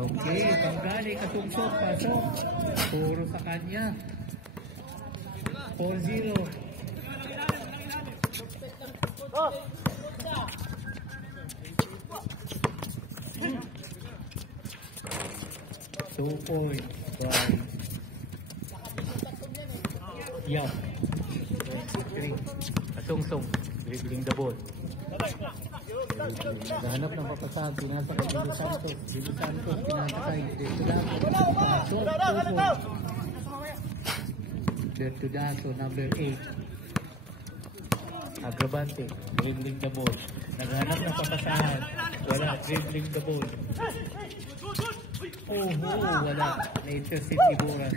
Okay, tanggali, kasuksok, pasok. Puro sa kanya. 4-0. Two point by Yaw. 23. Asungsong, dribbling the ball. Ganap ng papasahan, pinasa kay Billy Santos. Billy Santos, pinasa kay Bertudaso, number 8. Agravante, dribbling the ball. Naghanap ng papasahan. Wala, dribbling the ball. Wala. Na-intercept ni Boras.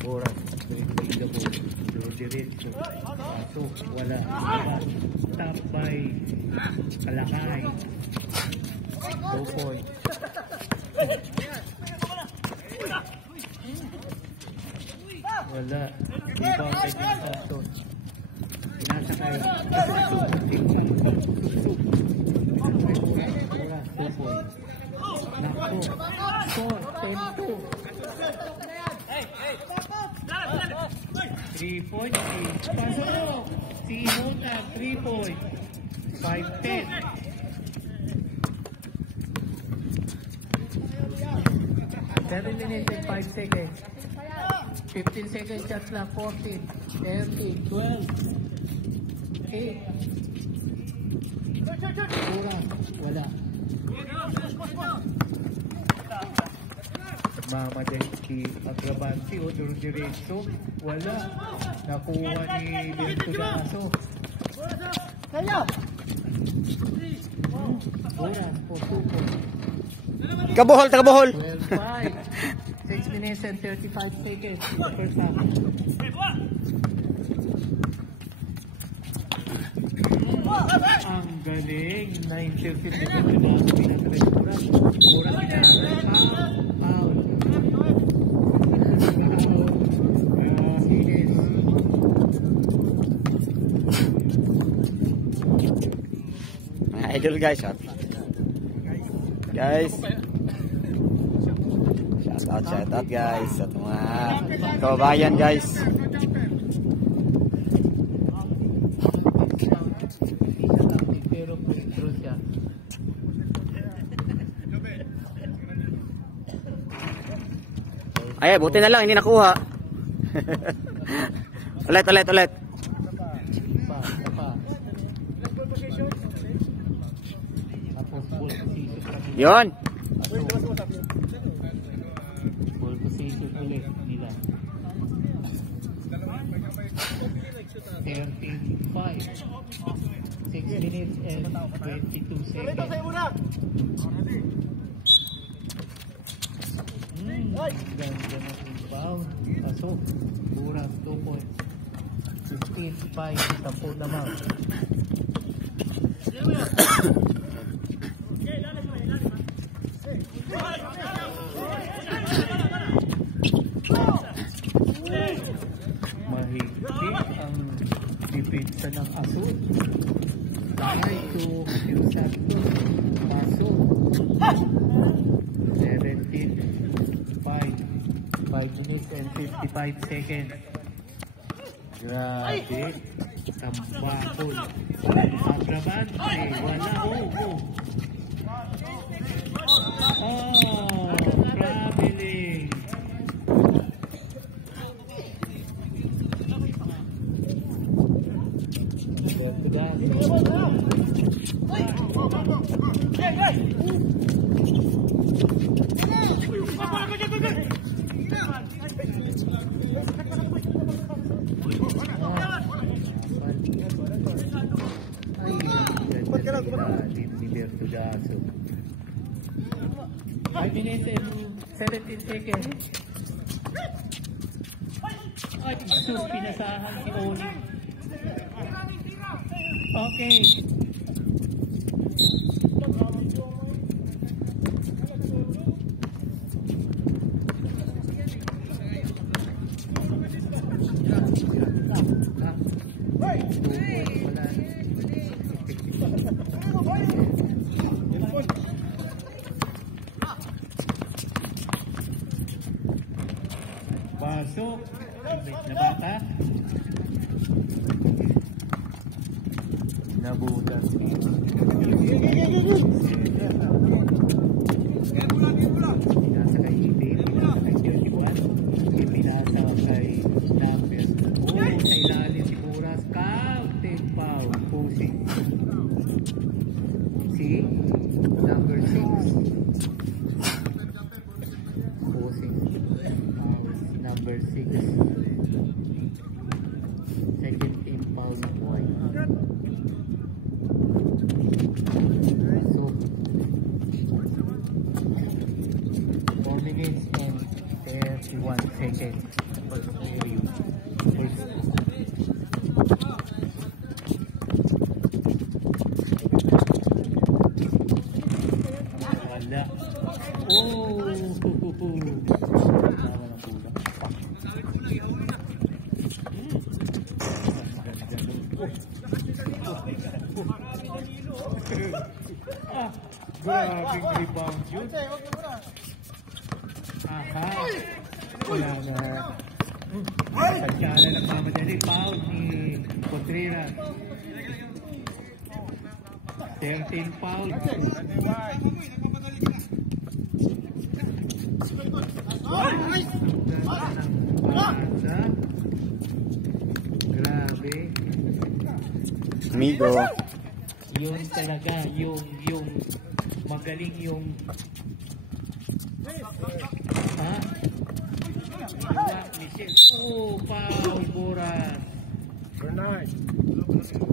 Boras, dribbling the ball. Diretso. Pasok, wala. Stop by Kalakay. 2 point. Wala. Rebound kay Billy Santos. Pinasa kayo. Boras, 2 point. Nakpo. Score, 10-2. 3 point. Pasok. Si Mona, 3 point. 5-10. 7 minutes and 5 seconds. 15 seconds shot lang. 14, 13, 12, 8. Kurang. Wala. Mamadesti Agravante o diretso. Wala. Nakuha ni Bertudaso. Boras po suko. Kabuhol, tagabuhol. 12-5. 6 minutes and 35 seconds in the first half. Ang galing. 9-13 na Bertudaso. Pinatres Boras. Boras na foul. Idol guys, shout out guys sa mga kababayan guys. Ay, buti na lang hindi nakuha. ulit. Yon. Ball position ulit nila. 13-5. 6 minutes and 22 seconds. Ganda na rebound. Pasok. Boras, 2 points. 15-5. 10 naman. Mahigpit ang depensa ng Azul. Dahil to Billy Santos. Pasok. 17-5. 5 minutes and 55 seconds. Grabe. Tambakol. Agravante. Wala. Traveling. Bertudaso. 5 minutes and 17 seconds. Ay, sus, pinasahan si Oli. Okay. Wala. Pasok. Na bata. Nabutan. Pinasa kay Ibe. Pinasa kay 31. Pinasa kay Numbers. Sa ilalim si Buras. Counting foul. Pushing. Si number 6. Pushing. Number 6. Second team foul ng White. So 4 minutes and 31 seconds for the period. Wala. Oh! Grabing rebound yun. Aha. Wala na. Pagkala nagmamadali. Foul ni Contreras. 13 foul. Grabe. Amigo. Yun talaga, yung magaling yung ha? Wala, Michelle. Oh, foul, Buras. Bernard. Pasok.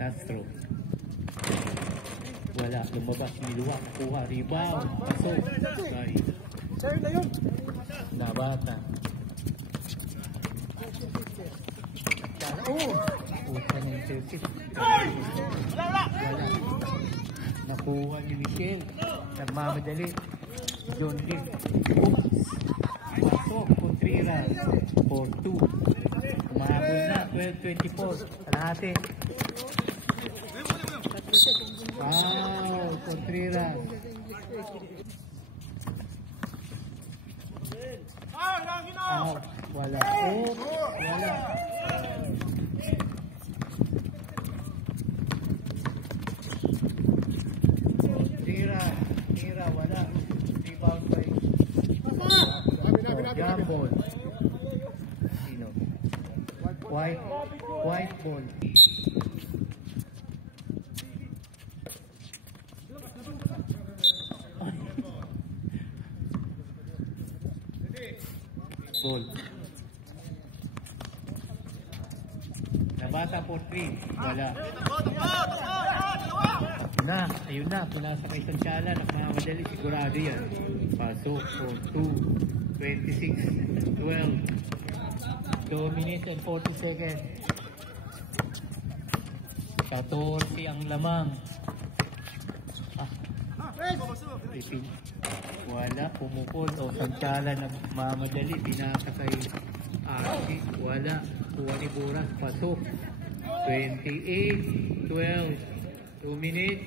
Last throw. Wala, lumabas, niluwa, nakuha, rebound, pasok. Sorry. Nabata. Oh! Puta ng circuit. Wala. Nakuha ni Michelle. Nagmamadali. John Kim. Pasok, Contreras. 4-2. Umahabol na, 12-24. Kalahati. Wow, Contreras. Wala. Oh, wala. Tira, wala. Rebound by Jambol. Sino? White ball. Ball. Nabata for 3. Wala. Ayun na. Pinasa kay Sanchala. Nagmamadali. Sigurado yan. Pasok for 2. 26. 12. 2 minutes and 40 seconds. 14 ang lamang. Repeat. Wala, pumukol. O Sanchala nagmamadali. Pinasa kay Aki. Wala. Kuha ni Buras. Pasok. 28. 12. 2 minutes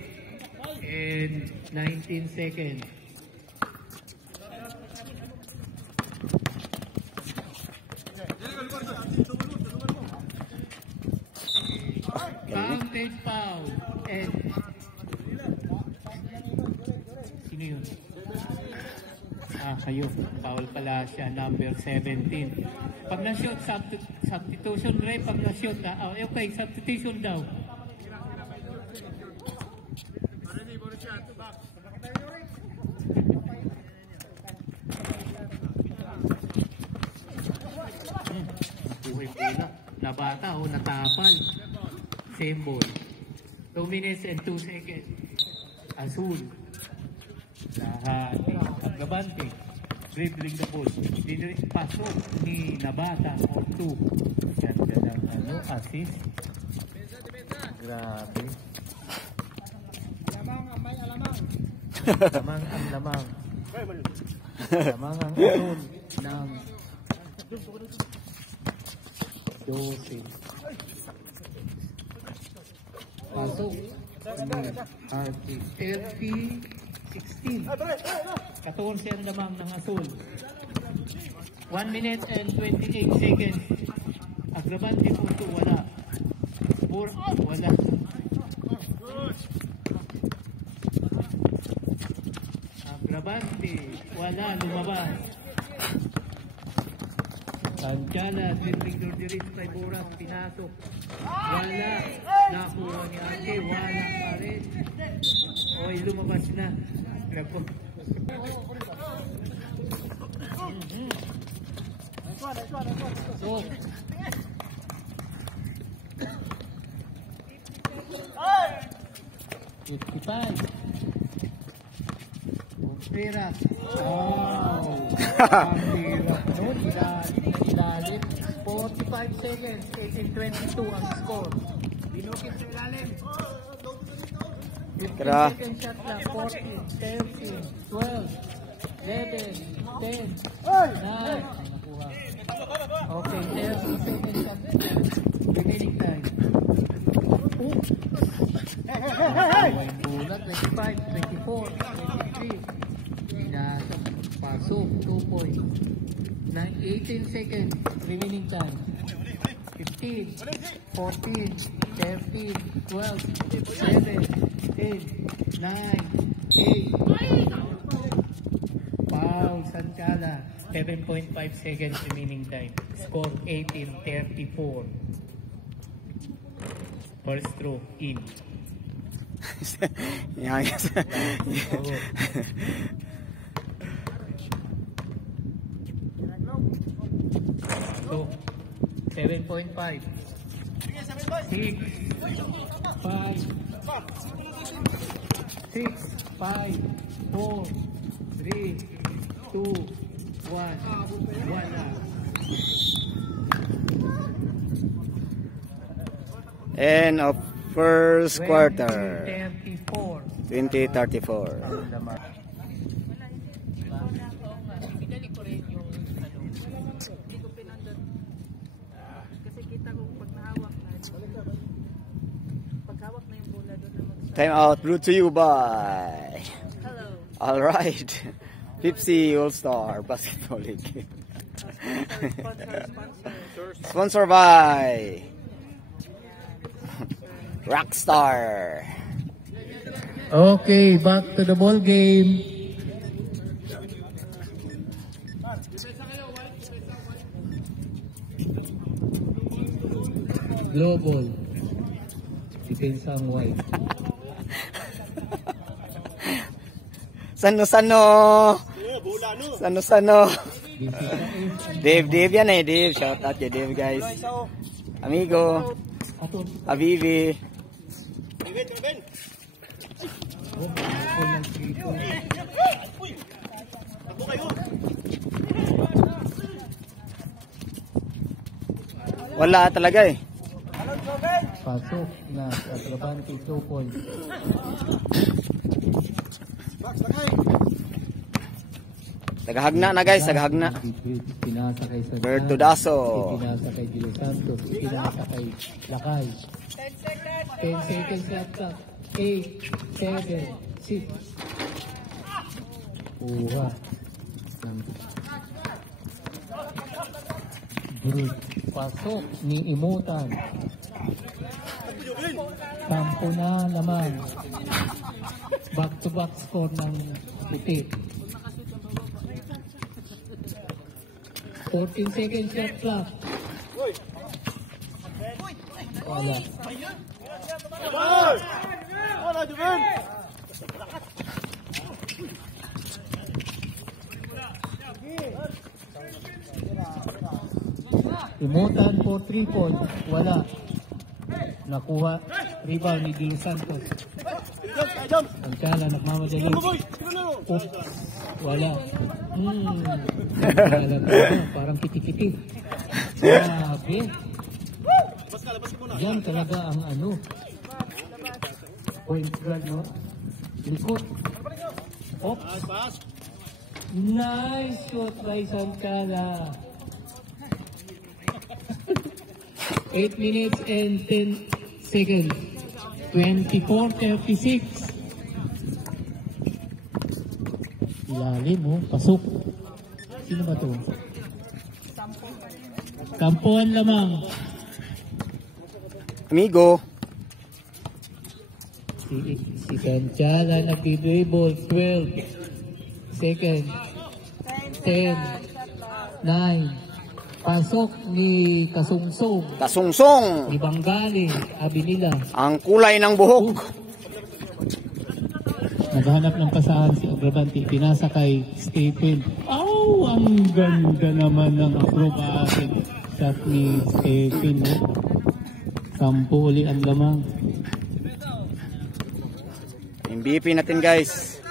and 19 seconds. Counted foul. And sino yun? Kayo. Foul pala siya. Number 17. Pag na-shoot, substitution rin. Pag na-shoot, okay, substitution daw. Buhay pula. Nabata o natapal. Same ball. 2 minutes and 2 seconds. Azul. Lahati. Gabante. Dribbling the ball. Dinirit pasok ni Nabata or 2. Ganda ng assist. Grabe. Lamang ang may alamang. Lamang ang lamang. Lamang ang azul ng 12. Pasok. 30, 16. 14 ang lamang ng Azul. 1 minute and 28 seconds. Agravante Puso, wala. 4, wala. Agravante, wala, lumabas. Sanchala, dribbling Dorderis, Taiboras, pinasok. Wala. Nakuha ni Ate, wala pa rin. Oy, lumabas na. Grapo. So, Pera. Wow! Ang hirap nun. Ilalim. 45 seconds. 18-22 ang score. Binukit sa ilalim. 15 seconds shot lang. 14, 13, 12, 11, 10, 9. Nakuha. Okay, 30 seconds shot. Beginning time. Bulat, 25, 24, 23. Pasok, 2 points. 18 seconds remaining time. 15, 14, 13, 12, 7, 8, 9, 8. Foul, Sanchala. 7.5 seconds remaining time. Score 18-34. First throw in. So, 7.5. 6, 5, 6, 5, 4, 3, 2, 1. Wala. End of first quarter. 20-34. 20-34. Time out brought to you by Alright, Pepsi All-Star Basketball League. Sponsored by Rockstar. Okay, back to the ball game. Global. Depensa ang white. Sano. Dave yan eh, Dave. Shout out kay Dave, guys. Amigo. Avivi. Wala talaga eh. Pasok na Agravante 2 points. Tagahagna na guys, tagahagna. Pinasa kay Santos. Bertudaso. Pinasa kay Gilo Santos. Pinasa kay Lakay. 10 seconds left. 8, 7, 6. Kuha. Brut. Pasok ni Imutan. Sampo na naman. Back-to-back score ng puti. 14 seconds left clock. Wala. Imutan for 3 points. Wala. Nakuha. Rebound ni Gilo Santos. Sanchala nagmamadali. Oops. Wala. Parang kiti-kiti. Grabe. Yan talaga ang ano. Point guard, no? Likot. Oops. Nice shot by Sanchala. 8 minutes and 10 seconds. 24-36. Ilalim mo, pasok. Sino ba ito? Sampuan lamang. Amigo. Si Sanchala nag-dribble. 12 seconds. 10 9. Pasok ni Kasungsong. Kasungsong. Ibang galing, abi nila. Ang kulay ng buhok. Naghanap ng pasahan si Agravante. Pinasa kay Stephen. Oh, ang ganda naman ng acrobatic shot ni Stephen. 10 uli ang lamang. MVP natin guys.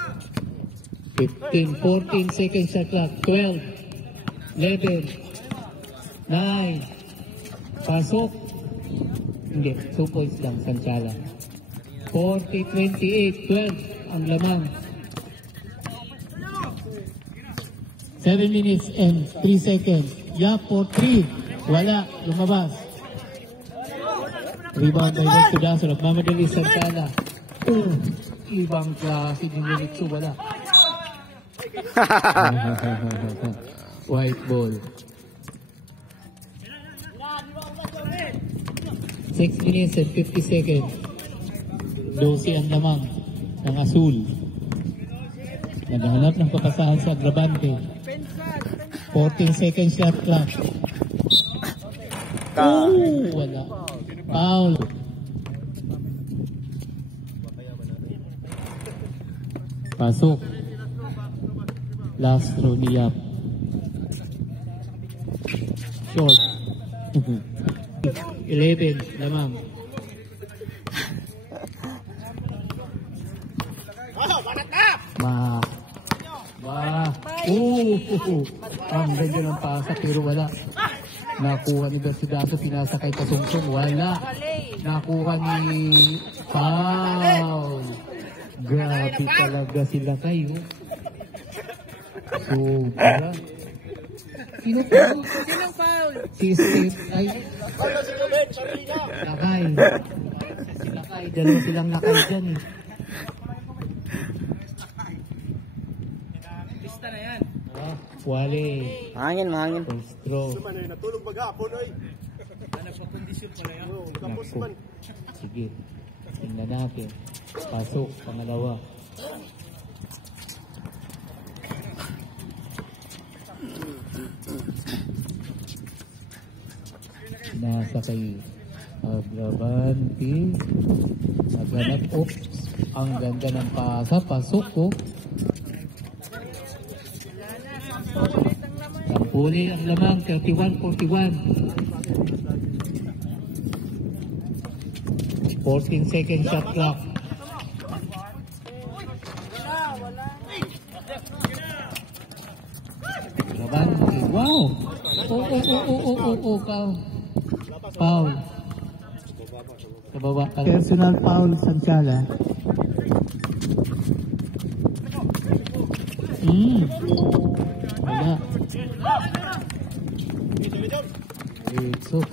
15, 14 seconds sa clock. 12, 11, 9, pasok. Hindi, 2 points lang, Sanchala. 40, 28, 12, ang lamang. 7 minutes and 3 seconds. Yap for 3. Wala, lumabas. Rebound by Neto Daso. Nagmamadali Sanchala. Ibang klase ni Militsu, wala. White ball. 6 minutes and 50 seconds. 12 ang lamang ng Asul. Naghahanap ng papasahan sa Agravante. 14 seconds shot clock. Wala. Foul. Pasok. Last throw ni Yap. Short. 11 lamang. Ang ganda ng pasa pero wala. Nakuha ni Bersudaso, pinasa kay Kasungsong, wala. Nakuha ni foul. Grabe talaga sila kayo. Sobra. Sino foul? Sinong foul? Si Steve, ay. Lakay. Si Lakay, dalawa silang lakay dyan eh. Pista na yan. Wale. Mahangin, mahangin. Constro. Natulog maghapon oy. Nagpa-kondisyon pala yan. Tapos man. Sige. Tingnan natin. Pasok, pangalawa. Nasa kay Agravante. Naghanap. Oops. Ang ganda ng pasa. Pasok ko. Huli ang lamang. 31-41. 14 seconds shot clock. Agravante. Wow! Foul. Sa baba. Personal foul, Sanchala. Wala. Pasok.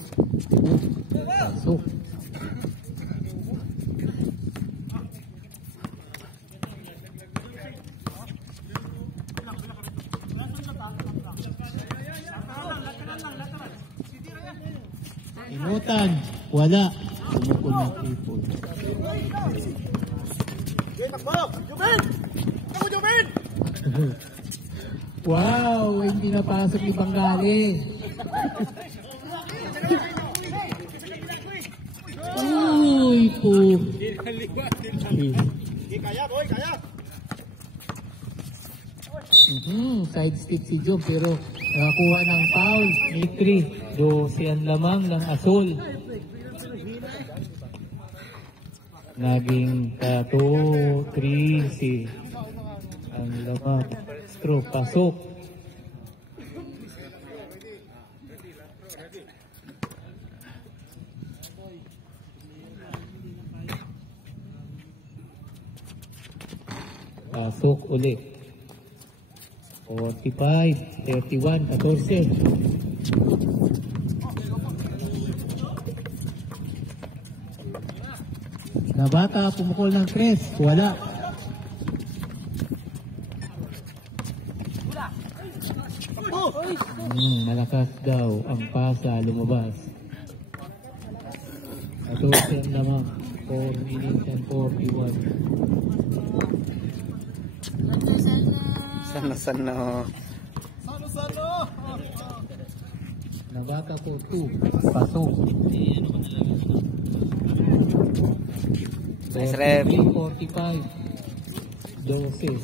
Pasok. Inutan. Wala. Tumukol ng people. Wow! Hindi napasok ni Bangali. Uy po. Kaya boy, kaya. Side step si Job pero nakakuha ng foul. Mitri. 12 ang lamang ng Asul. Naging 2-3 ang lamang. Stroke, pasok. Pasok ulit. 45, 31, 14. Nabata, pumukol ng 3. Wala. Malakas daw ang pasa, lumabas. 14 naman. 4 minutes and 41. Sana. Nabata po 2. Pasok. Nice rep. 45. 12.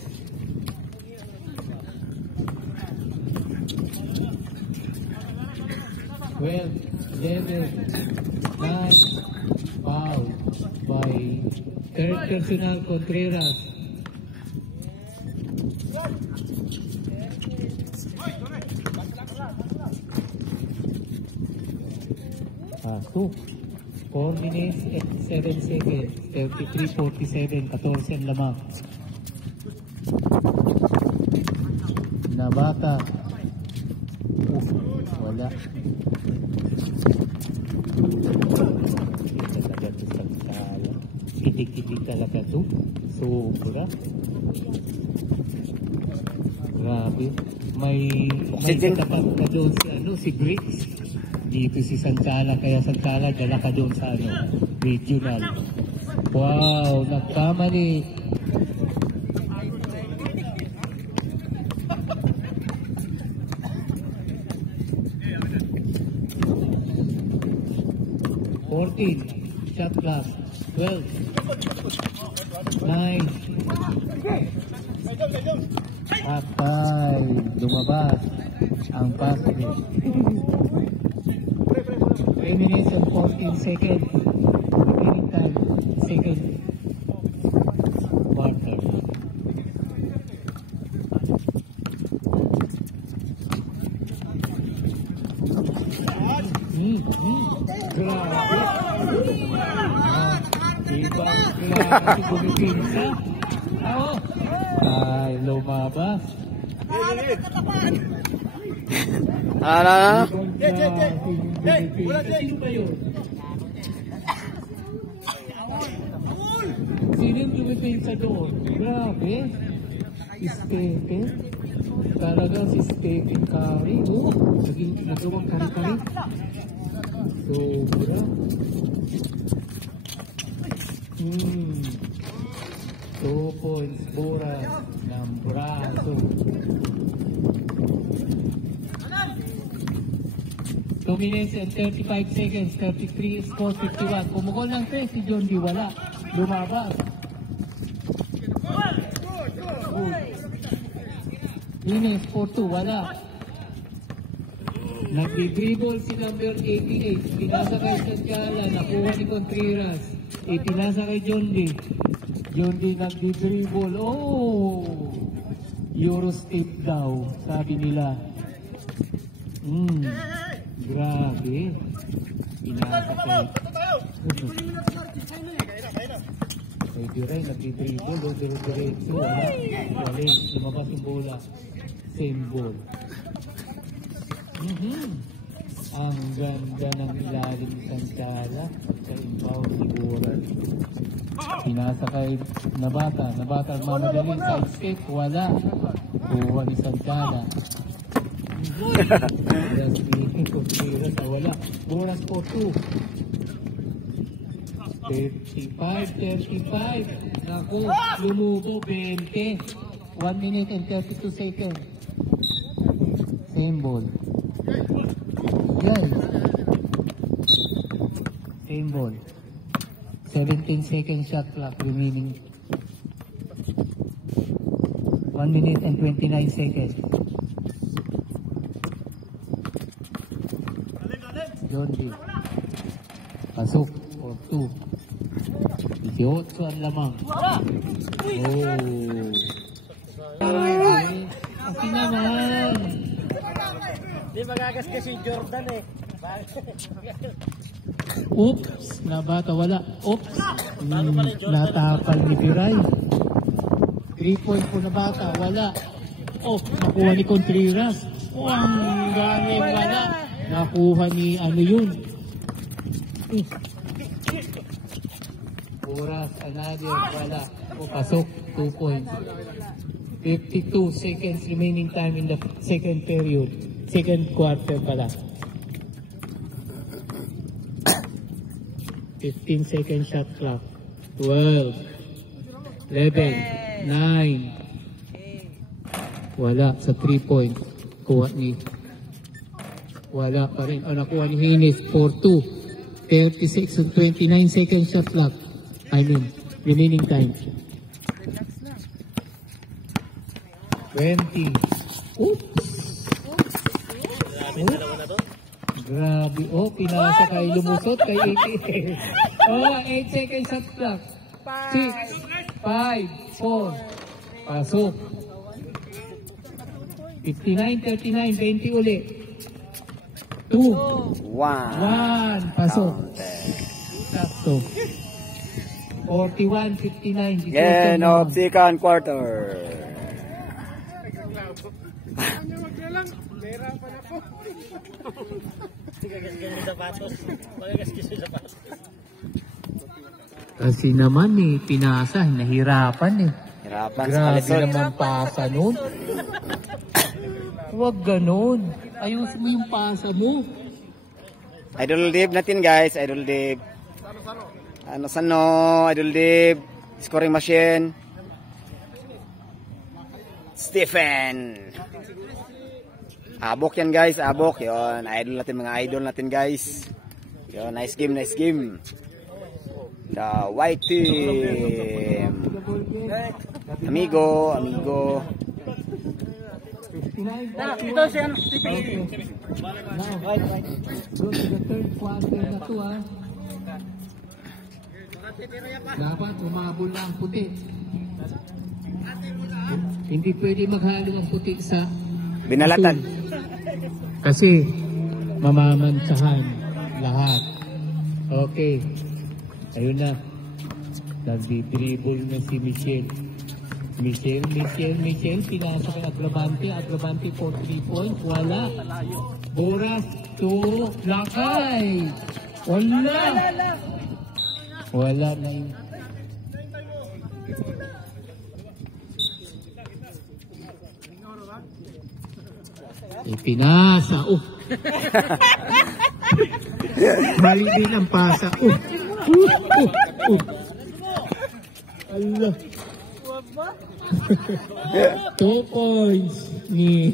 Well, 11, 9, foul by third personal Contreras. Pasok. 4 minutes and 7 seconds. 33-47. 14 ang lamang. Nabata. Wala. Talaga ito sa sala. Kitik-kitik talaga ito. Sobra. Grabe. May katapat na doon si Briggs. Dito si Sanchala, kaya Sanchala dala ka doon sa regional. Wow, nagkamali. Shot clock. 12. 9. Patay. Lumabas ang pass. 3 minutes and 14 seconds. Remaining time. Second quarter. Grabe. Ibang klase kumipinsa. Ay, lumabas. Ano? Sino ba yun? Sino yung kumipinsa doon? Grabe. Stephen. Talaga si Stephen Curry. Nagawang kari-kari. Sobra. 2 points Boras ng braso. 2 minutes and 35 seconds. 33 score 51. Pumukol ng 3 si John D. Wala. Lumabas. Minutes 4-2. Wala. Nagdi-dribble si number 88. Pinasa kay Sanchala. Nakuha ni Contreras. Ipinasa kay John D. John D nagdi-dribble. Oh! Eurostep daw. Sabi nila. Grabe. Pinasa kay... Kay Diray nagdi-dribble. O dire-diretso. Wala. Lumabas yung bola. Same ball. Ang ganda ng ilalim ni Sanchala sa inbound siguro. Pinasa kay Nabata ang mamadaling side step. Wala. Kuha ni Sanchala. Wala. Bonus po 2. 35. Naku, lumubo 20. 1 minute and 32 seconds. Same ball. Guys. Same ball. 17 seconds shot clock remaining. 1 minute and 29 seconds. John D. Pasok. For 2. 18 ang lamang. Oh. Kasi naman. Di magagas kasi Jordan eh. Oops, Nabata wala. Oops, natapal ni Biray. 3 point po Nabata, wala. Oh, nakuha ni Contreras. Ang galing wala. Nakuha ni ano yun. Boras, another, wala. O, pasok, 2 points. 52 seconds remaining time in the second period. Second quarter pala. 15 second shot clock. 12, 11, 9. Wala sa 3 points. Kuha ni. Wala pa rin. O, nakuha ni Hines. 4-2. 36 and 29 second shot clock. I mean, remaining time. 20. Oops. Grabe. Oh, pinasa kay lumusot kay 88. Oh, 8 seconds shot clock. 6, 5, 4. Pasok. 59, 39, 20 uli. 2, 1. Pasok. Sakto. 41, 59. End of second quarter. Kasi naman eh, pinasa, nahirapan eh. Hirapan sa Grabe kalisod. naman pasa nun. Huwag ganon. Ayusin mo yung pasa mo. Idol Dave natin guys, Idol Dave. Ano sano, Idol Dave. Scoring machine. Stephen. Abok yan guys, abok. Yun, idol natin, mga idol natin guys. Yun, nice game, nice game. The white team. Amigo, amigo. Ito si ano, Stephen. Now, go to the third quarter na to ha. Dapat umabol na ang puti. Hindi pwede maghalo ang puti sa Binalatan. kasi mamamansahan lahat. Okay. Ayun na. Nagdi-dribble na si Michelle. Michelle. Pinasa kay Agravante. Agravante for 3 points. Wala. Boras to Lakay. Wala. Wala na yun. Ipinasa. Mali din ang pasa. Allah. 2 points ni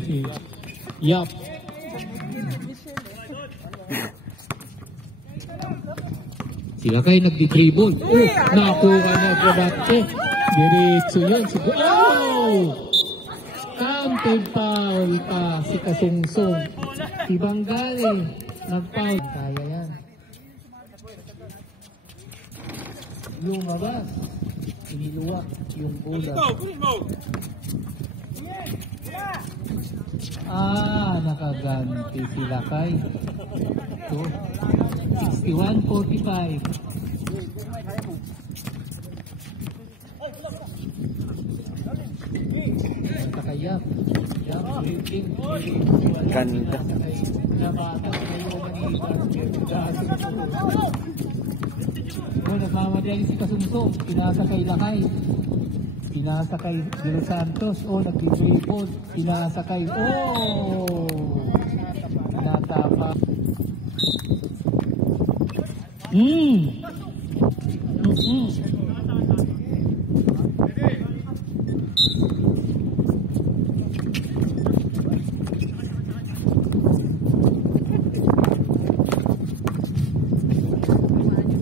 Yap. Sila kayo nagdi-dribble. Nakuha na Gravante. Diretso yun. Counted foul pa si Kasungsong. Si Bangali nag-foul. Kaya yan. Lumabas. Iniluwak yung bola. Nakaganti sila kay. So, 61-45. Yap, dribbling. Ganda. Nagmamadali si Kasungsong. Pinasa kay Lakay. Pinasa kay De Los Santos. Nagdi-dribble. Pinasa kay... Natapa.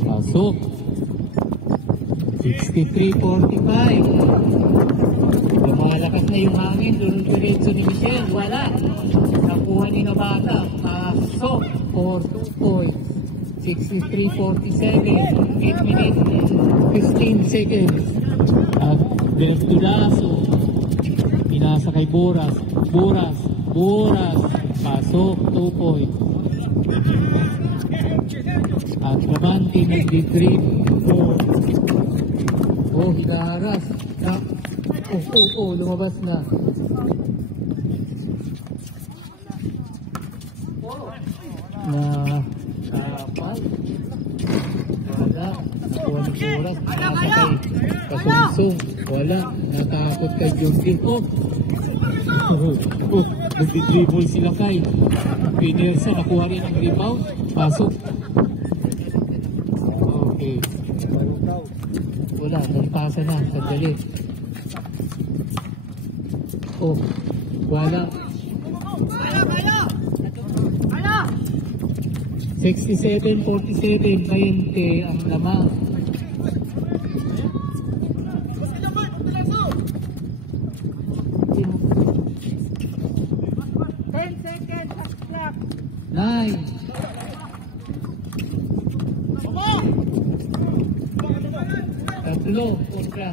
Pasok. 63-45. Lumalakas na yung hangin. Diretso ni Michelle. Wala. Nakuha ni Nabata. Pasok. For 2 points. 63-47. 8 minutes. 15 seconds. At Bertulaso. Pinasa kay Boras. Boras. Pasok. 2 points. At Gravante nagdi-dribble. Hinaharas. Lumabas na. Kapal. Wala. Nakuha ni Oras, nakasakay. Kasungsong. Wala. Natakot kay Juntin. Oh! Nag-dribble sila kay Pinelsa. Nakuha rin ang rebound. Pasok. Okay. Wala. Nagpasa na. Sandali. Oh. Wala. 67-47, 20 ang lamang. Nine. Tatlo, kontra.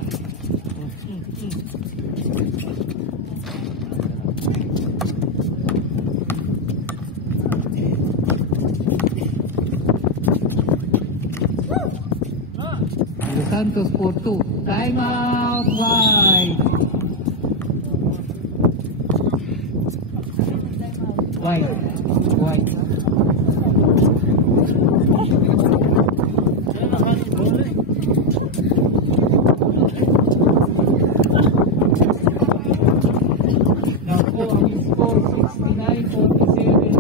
Santos for 2. Time out wide. Wide. Now po ang score 69-47.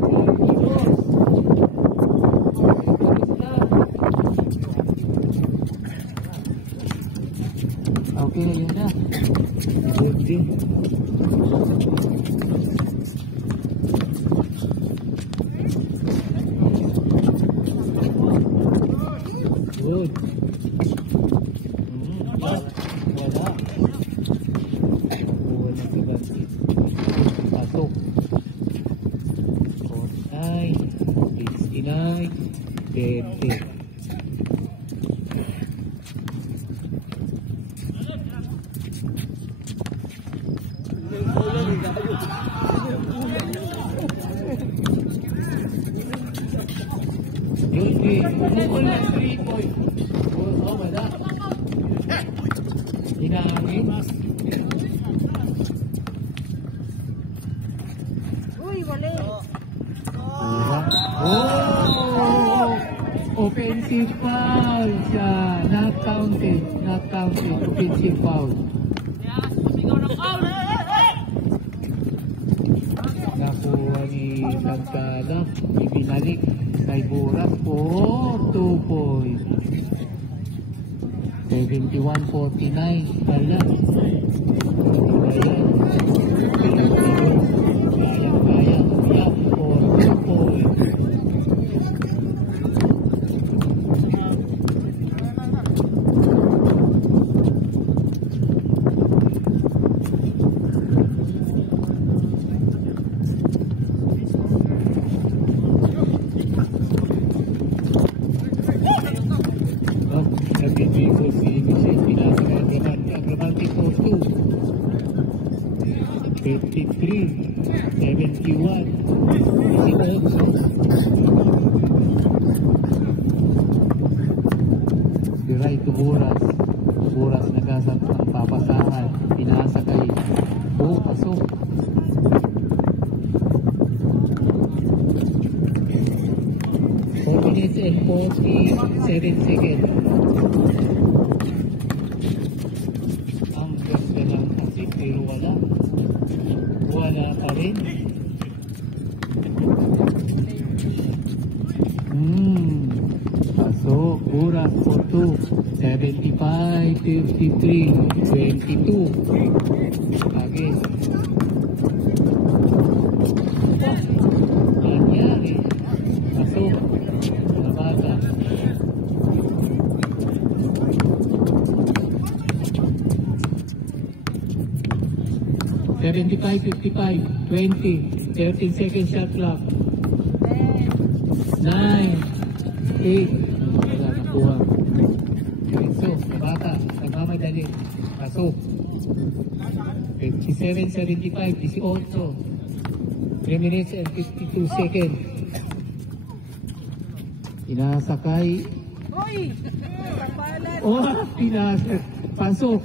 Okay, yun na. Good din. Good. Wala. Nakuha na si Banti. Pasok. 49, 69, 20. Yun, umukol na 3 point. Oh, wala. Hinangin. Uy, wala. Oh! Offensive foul siya. Not counted. Offensive foul. Nakuha ni Santana. Ibinalik. Kay Buras for 2 points. 71-49. Kaya. Kaya. For 2 points. Diray to Buras nagasap ang papasahan, pinasa kay pasok. Minutes and 47 seconds. Ang ganda ng asik pero wala pa rin. Pasok, Buras for 2. 75-53, 22. Agis. Nangyari. Pasok. Nabata. $75-55, 20, 13 seconds shot clock. 9, 8, wala nakuha. So, nabata, nagmamadali. Pasok. 57-75, 18. 3 minutes and 52 seconds. Pinasakay. Uy! Pagpalan! Oh, pinasakay. Pasok.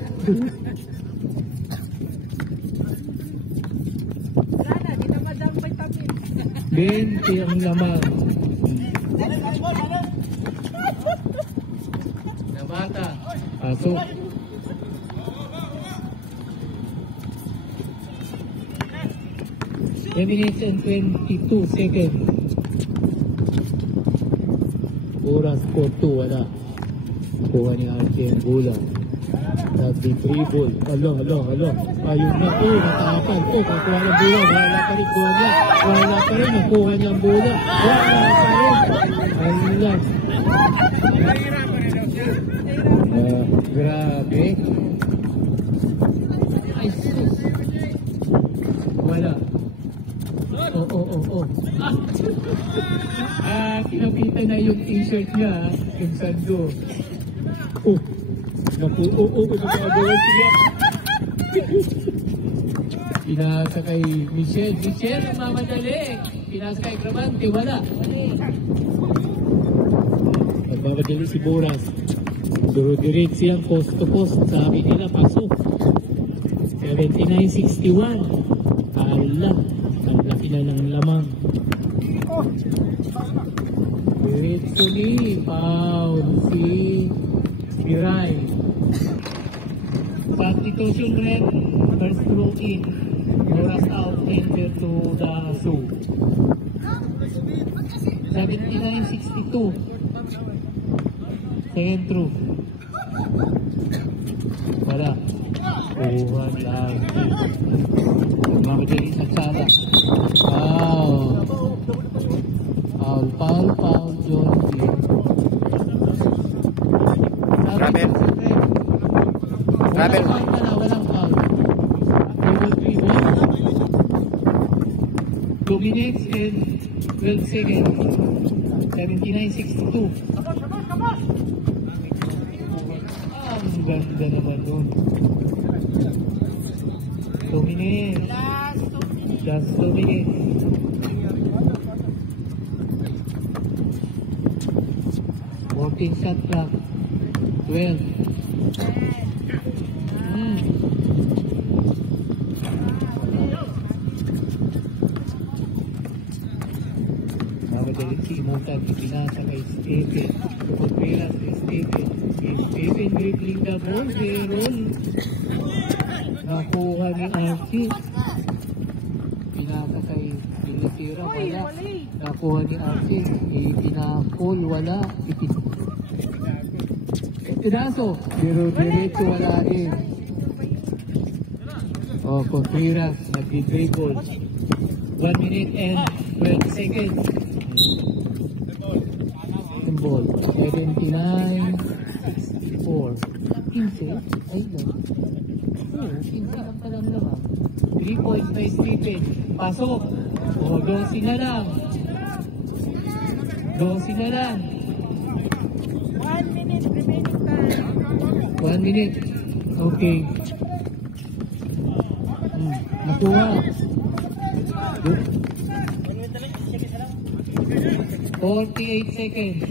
Sana, di na madang vitamin. 20 ang lamang. Bata. Pasok. Minutes and 22 seconds. Oras for 2, wala. Kuha ni RJ ang bola. Nag-dribble. Alo. Ayun na. Natapan. Kakuha ng bola. Wala pa rin. Kuha niya. Wala pa rin. Nakuha niya ang bola. Wala pa rin. Ayun lang. Grabe. Ay, sus. Wala. Kinakita na yung t-shirt niya, yung sando. Nagagawa siya. Pinasa kay Michelle. Michelle, mamadali. Pinasa kay Cravante, wala. Nagmamadali si Boras. Duro-direct siyang post to post. Sabi nila, pasok. 79-61. Ala, ang laki na ng lamang. Virtually, foul si Miray. Substitution red, first throw in. Boras out, enter to the show. 79-62. Second throw. Wala. Kuhan lang. Mamadali sa tsada. Wow. Foul, John. Travel. Walang foul. Level 3, 2 minutes and 12 seconds. 79-62. Ang ganda naman doon. 2 minutes. Just 2 minutes. Shot clock 12. Mabadaling si Imutan, ipinasa kay Stephen. Pagperas kay Stephen. Stephen dribbling the ball, Zeron. Nakuha ni Archie. Pinasa kay Dilisira, wala. Nakuha ni Archie. Ipinapol, wala. Pinaso, pero diretso wala rin. Contreras, nag-dribble. 1 minute and 12 seconds. Ball, 79-64. 15? Ay lang. 15 lang palang naman. 3 points by Stephen. Pasok. 12 na lang. 12 na lang. 1 minute. Okay. Nakuha. 48 seconds.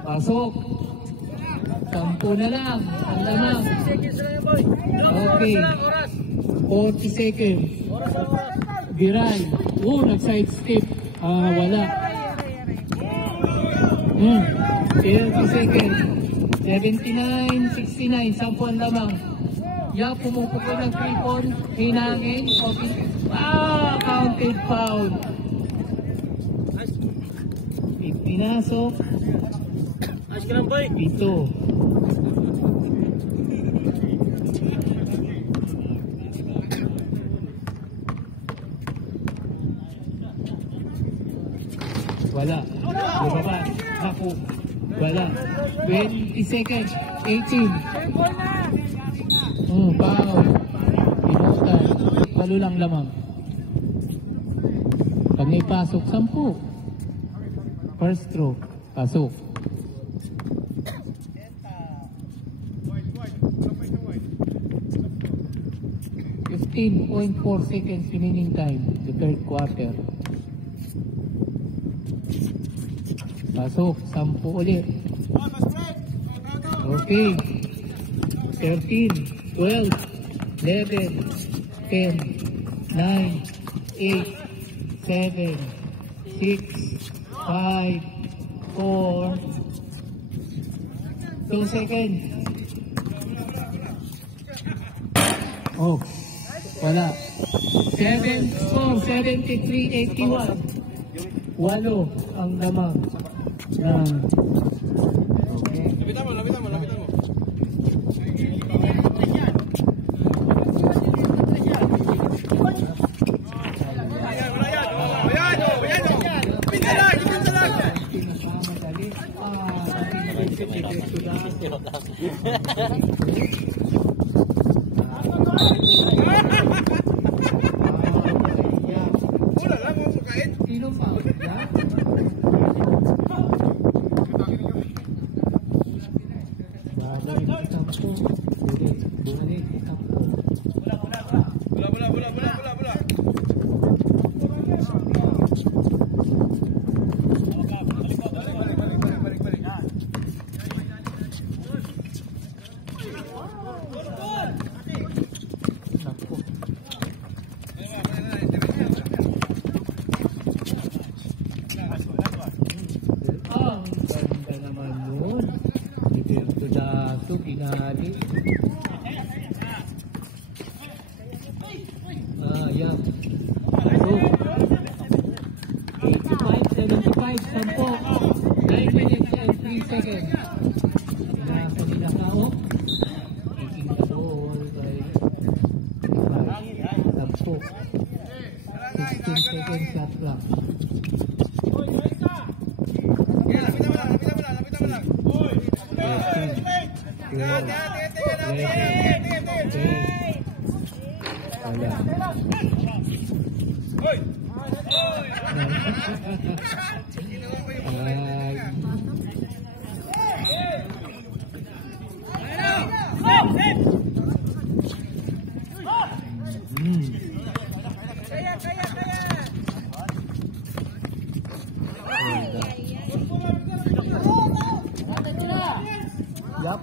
Pasok. 10 na lang. Ang lamang. Okay. 40 seconds. Giray. Nag-side step. Wala. 30 seconds. 79-69, 10 lamang. Pumupukol ng 3 point. Hinangin. Counted foul. Pinasok. Ito. Wala. Lumabas. Naku. Wala. 20 seconds. 18. Foul. Pinutan. Palo lang lamang. Pag may pasok, 10. First stroke. Pasok. 15.4 seconds remaining time. The third quarter. Pasok. 10 ulit. Okay. 13, 12, 11, 10, 9, 8, 7, 6, 5, 4, 2 seconds. Oh, wala. 7 score, 73-81. 8 ang lamang. Yan. Okay. Lapitan mo. Yeah. 85-75, 9 minutes and 3 seconds. Pinasa nila Kaok. Taking the ball by 10. 16 seconds shot clock.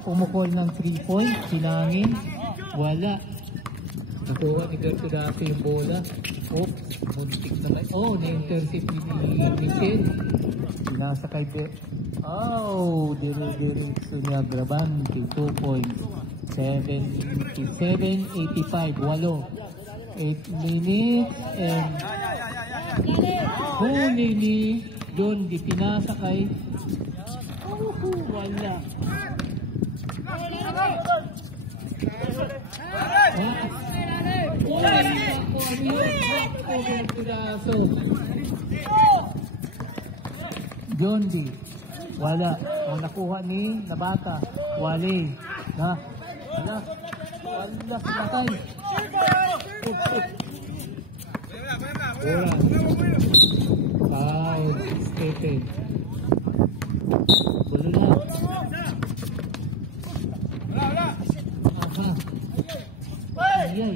Pumukol ng 3 points, sinangin, wala. Nakuha ni Gertrudato yung bola. Oh, muntik naman. Oh, na-intercept ni Michelle. Nasa kay dire-diretso niya Grabante, 2 points. 77-85, 8 minutes and huli ni John Di pinasa kay wala. John D. Wala. Ang nakuha ni Nabata. Wale. Na. Wala. Wala. Patay. Wala. Foul. Stephen. Bulo na. Aha. Ayay.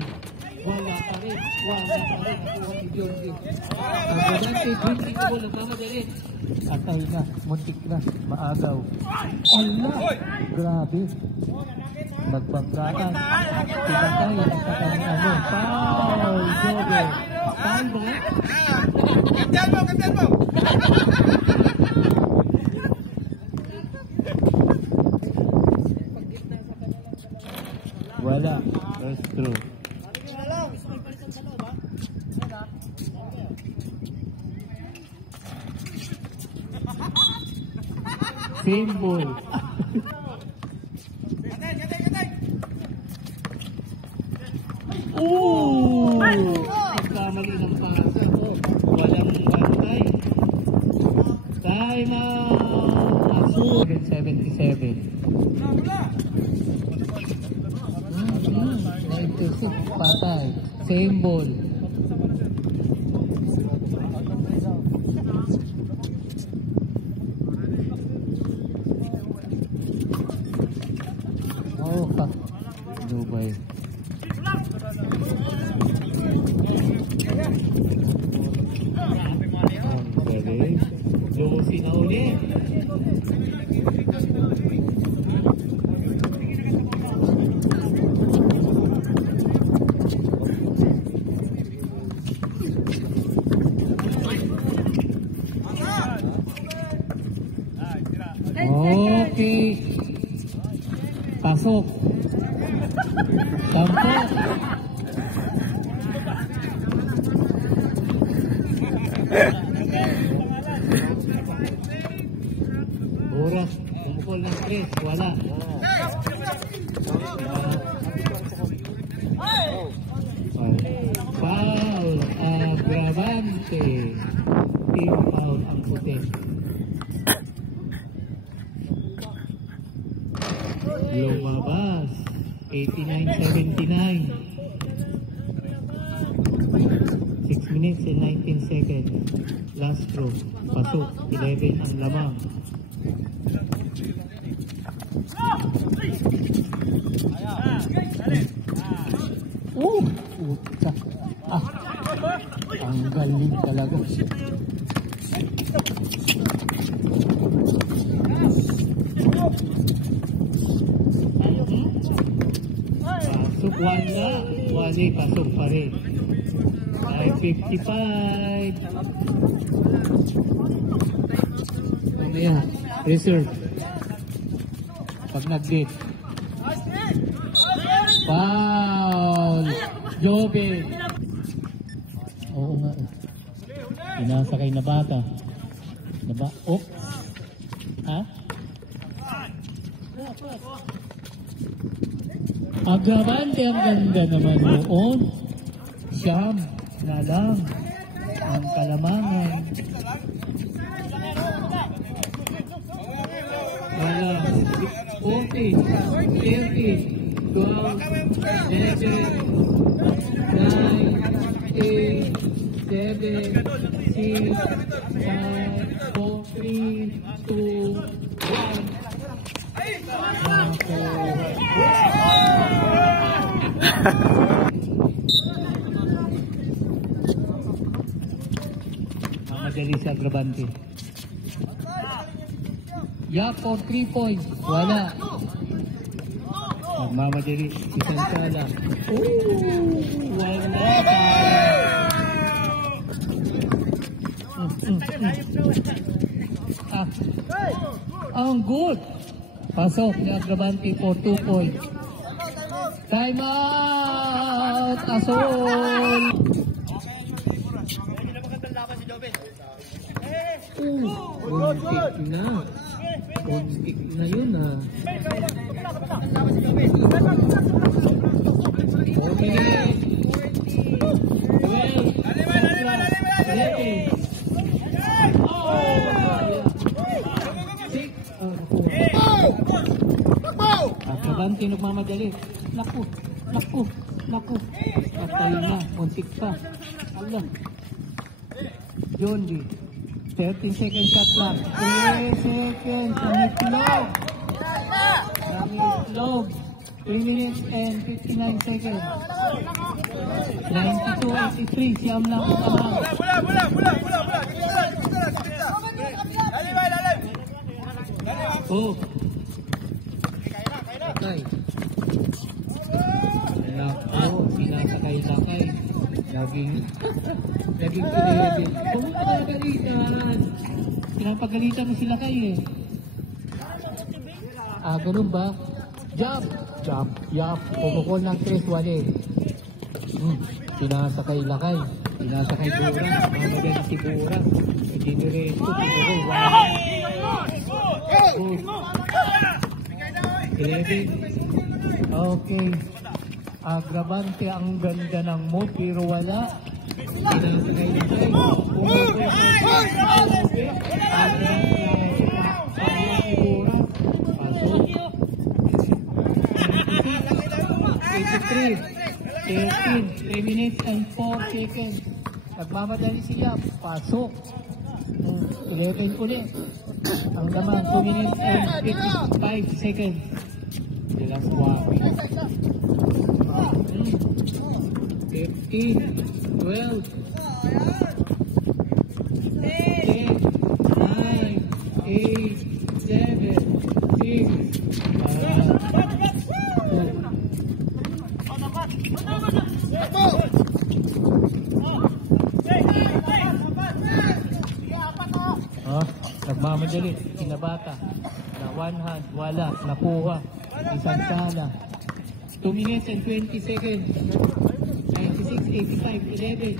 Wala pa rin. Nakuha ni John D. Ang Grabante, 20 ko lang mamadali. Atay na, muntik na, maagaw. Allah! Grabe. Nagbanggaan. Pinatay ang sa kanyang foul! Jogger. Foul ba? Kapten mo! Wala. That's true. Same ball. Oh! Nagkamali ng pasa. Oh, walang bantay. Time out. 77. 96 patay. Same ball. Oh, fuck. Dubai. Okay. Josie na ulit. Pasok. 10. Oras, bumukol ng 3, wala. Foul, Agravante. Team foul ang puti. Lumabas, 89-79. 6 minutes and 19 seconds. Last throw, pasok, 11 ang lamang. Puta. Ang galing talaga. Pasok, wala. Wali, pasok pa rin. 5:55. Mamaya, reserve. Pag nag-gate. Foul! Jobe! Oo nga. Pinasakay na bata. Oops! Ha? Agravante, ang ganda naman noon. Siyam na lang ang kalamangan. Wala. 40, 30, 12, 11, 9, 8, 7, 6, 5, 4, 3, 2, 1. Madali sa Agravante. Yapo, 3 points. Wala. Magmamadali. Isang sala. Wala. Ang good. Pasok ni Agravante for 2 points. Time out. Asol. Kick na. Kick na yun ah. Okay. Agravante nagmamadali. Naku. Patay na. Muntik pa. Allah. John Lee. 13 seconds shot clock. 3 seconds. Ang itlog. 3 minutes and 59 seconds. 92-83. Siyam lang ang kamang. Oh. Sakay. Nako. Sinasakay-sakay. Laging pinagin. Kung pinapagalitan. Pinapagalitan mo sila kayo eh. Ganun ba? Jump. Pumukol ng 3, wali. Pinasakay-lakay. Pinasakay Bura. Mamagaling si Bura. Diniresto. Pumukol. 11. Okay. Agravante, ang ganda ng mood, pero wala. Pinasakay-lakay. Pumukol. Pasok. 13 minutes and 4 seconds. Nagmamadali siya. Pasok. 11 ulit. Ang laman, 2 minutes and 55 seconds. Sila swapping. 15, 12, 10, 9, 8, 7, 6, 5. Nagmamadali, kinabata. Na one hand, wala, nakuha. Isang sala. 2 minutes and 20 seconds. 96, 85, 11.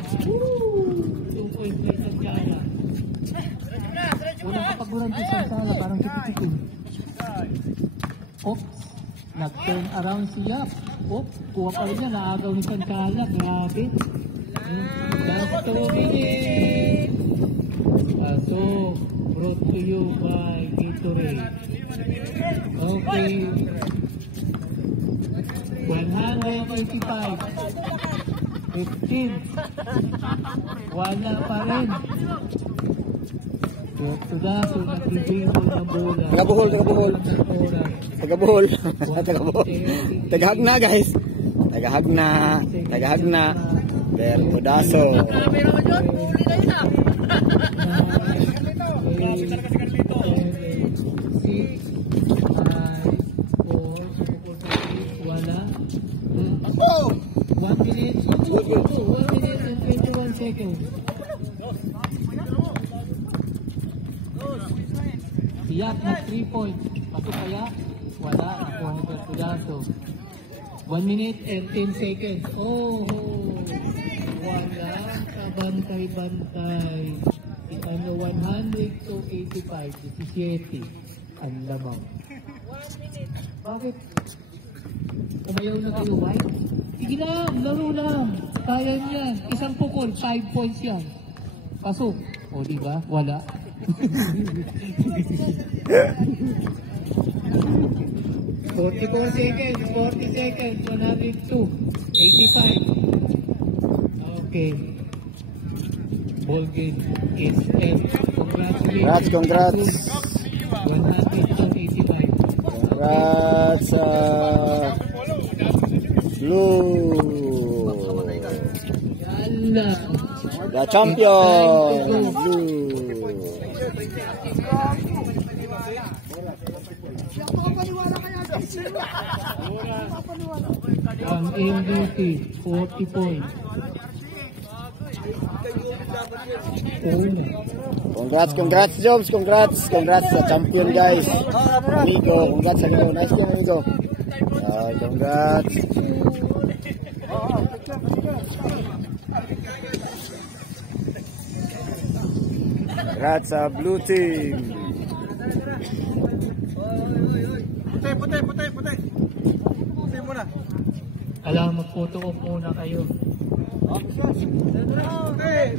2 points by isang sala. Walang kapaguran sa isang sala, parang kitik-kitik. Oops. Nag-turn around siya. Oops. Kuha pa rin niya. Naagaw ni Santala. Grabe. Last 2 minutes. So, brought to you by Gatorade. Okay. 185. 15. Wala pa rin. Tudaso, nagbibigol ng bola. Tagabuhol. Tagahagna guys. Tagahagna. There, Tudaso. Wala. 1 minute. 1 minute and 21 seconds. Siyak na 3 points. Pasok kaya? Wala. Nakuha ni Tudaso. 1 minute and 10 seconds. Oh, wala. Kabantay-bantay. Ano, 100 to 85. 17. Ang lamang. Bakit? Umayaw na kayo, White? Sige lang, laro lang. Kaya niyan. Isang pukol, 5 points yan. Pasok. O, diba? Wala. 44 seconds, 40 seconds, 102, 85. Okay. Ball game is F. Congratulations. Congrats. 100 to 85. Congrats, Blue. Yalla. The champion, Blue. Ang MVP, 40 points. Congrats, Jobs. Congrats sa champion, guys. Amigo, congrats amigo. Nice game, amigo. Congrats. Congrats sa Blue Team. Puti. Puti muna. Alam, mag-photo off muna kayo. Okay.